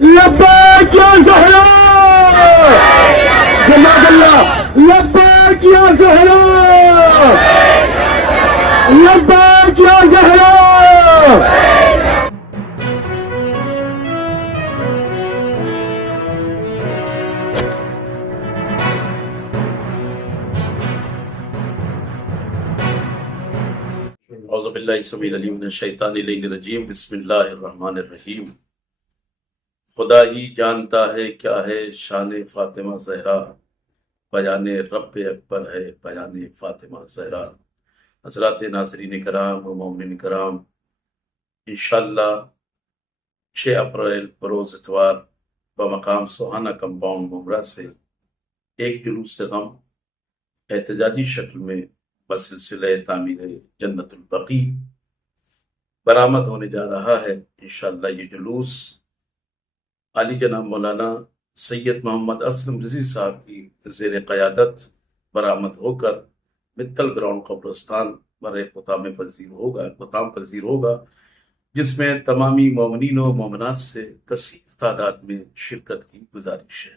لبیک یا زہرا جزاک اللہ لبیک یا زہرا لبیک یا زہرا اعوذ باللہ السمیع العلیم من الشیطان الرجیم بسم اللہ الرحمن الرحیم۔ خدا ہی جانتا ہے کیا ہے شان فاطمہ زہرا، بیان رب اکبر ہے بیان فاطمہ زہرا۔ حضرات ناظرین کرام و مومنین کرام، انشاءاللہ 6 اپریل بروز اتوار بمقام سوہانہ کمپاؤنڈ ممرہ سے ایک جلوس غم احتجاجی شکل میں بسلسلہ تعمیر جنت البقیع برآمد ہونے جا رہا ہے۔ انشاءاللہ یہ جلوس عالی جناب مولانا سید محمد اسلم رضوی صاحب کی زیر قیادت برآمد ہو کر متل گراؤنڈ قبرستان پر اختتام پذیر ہوگا، جس میں تمامی مومنین و مومنات سے کثیر تعداد میں شرکت کی گزارش ہے۔